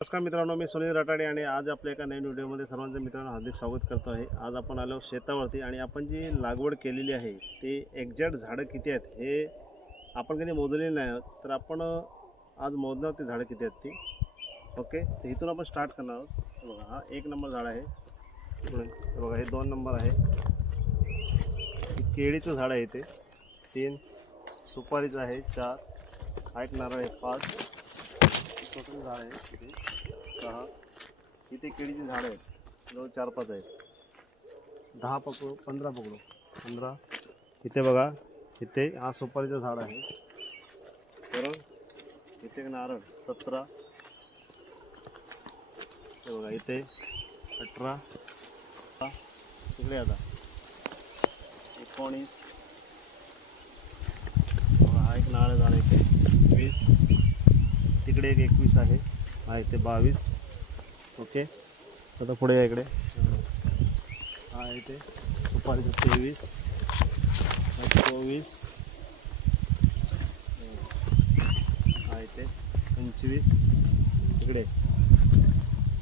नमस्कार मित्रांनो, मी सुनील रटाडे आणि आज आपल्या एका नवीन व्हिडिओमध्ये सर्वांचं मित्रांनो हार्दिक स्वागत करतो आहे। आज आपण आलो शेतावरती आणि आपण जी लागवड केलेली आहे ते एक्झॅक्ट झाडं किती आहेत हे आपण कधी मोजलेले नाही, तर आपण आज मोजणार ते झाडं किती आहेत ती। ओके, तर इथून आपण स्टार्ट करणार आहोत। बघा, हा 1 नंबर झाड आहे, बघा हे 2 नंबर आहे, केळीचं झाड आहे ते 3, सुपारीचं आहे 4, हा एक नारळ आहे 5, छोटं झाड आहे इथे 6, इथे केळीची झाड आहेत जवळ 4-5 आहेत, 10 पकडू 15 पकडू 15, इथे बघा इथे हा सुपारीचं झाड आहे, बरोबर, इथे नारळ 17, हे बघा इथे 18, इकडे आता 19, हा एक नारळ झाड इथे 20, तिकडे एक 21 आहे, हा इथे 22, ओके। आता पुढे या इकडे, हा इथे सुपारीचं 23, 24, हा इथे 25, इकडे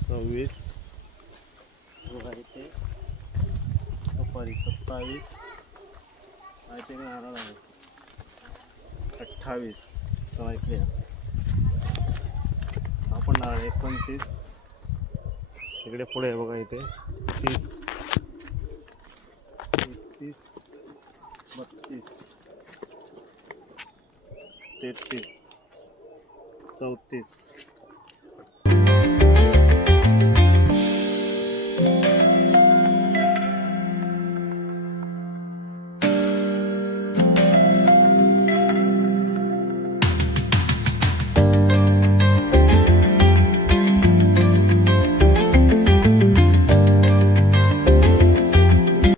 26, बघा इथे सुपारी 27, हा इथे नारळ आहे 28, बघा इकडे हा पण नारळ 29, इकडे पुढे बघा इथे 30, 31, 32, 33, 34,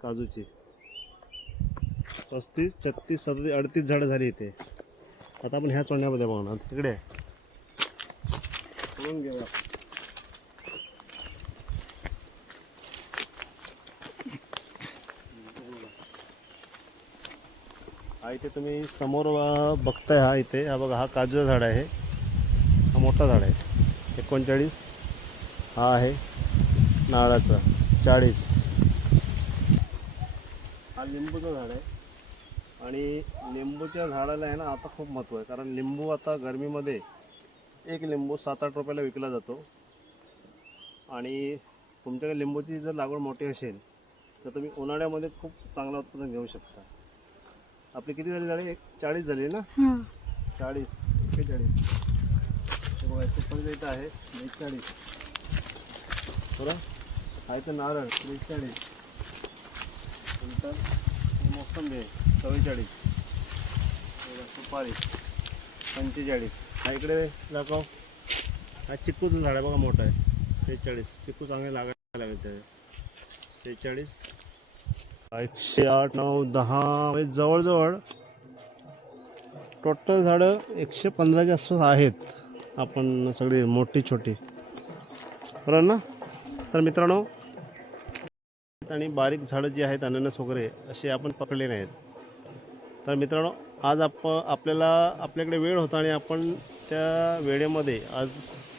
काजूची 35, 36, 37, 38 झाडं झाली इथे। आता आपण ह्या चोंड्यामध्ये बघणार तिकडे पळून घेऊया आपण। हा इथे तुम्ही समोर बघताय, हा इथे हा बघा, हा काजूचं झाड आहे, हा मोठा झाड आहे 39, हा आहे नारळाचा 40, हा लिंबूचं झाड आहे आणि लिंबूच्या झाडाला आहे ना आता खूप महत्त्व आहे, कारण लिंबू आता गरमीमध्ये एक लिंबू 7-8 रुपयाला विकला जातो आणि तुमच्याकडे लिंबूची जर लागवड मोठी असेल तर तुम्ही उन्हाळ्यामध्ये खूप चांगलं उत्पादन घेऊ शकता। आपली किती झाली झाडे? 40 झाली ना, 40, 41, बघा सुपारीचं इथं आहे 41, बरं, हा इथं नारळ 43, नंतर मोसंबी आहे 44, सुपारी 45, हा इकडे दाखव, हा चिक्कूचं झाड आहे बघा, मोठं आहे 46, चिक्कू चांगले लागायला लागते 46, 108, 9, 10, जवळजवळ टोटल झाडं 115च्या आसपास आहेत, आपण सगळी मोठी छोटी, बरोबर ना। तर मित्रांनो, आणि बारीक झाडं जी आहेत अननस वगैरे असे आपण पकडले नाहीत। तर मित्रांनो, आज आपल्याकडे वेळ होता आणि आपण त्या वेळेमध्ये आज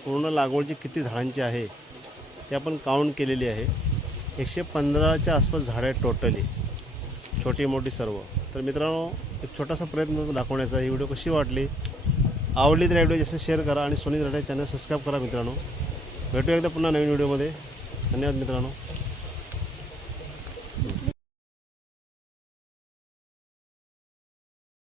पूर्ण लागवडची किती झाडांची आहे ते आपण काउंट केलेली आहे। 115च्या आसपास झाडं आहेत टोटली, छोटी मोठी सर्व। तर मित्रांनो, एक छोटासा प्रयत्न दाखवण्याचा, ही व्हिडिओ कशी वाटली, आवडली तर व्हिडिओ जास्त शेअर करा आणि सुनील रटाडे चॅनल सबस्क्राईब करा मित्रांनो। भेटूया एकदा पुन्हा नवीन व्हिडिओमध्ये। धन्यवाद मित्रांनो।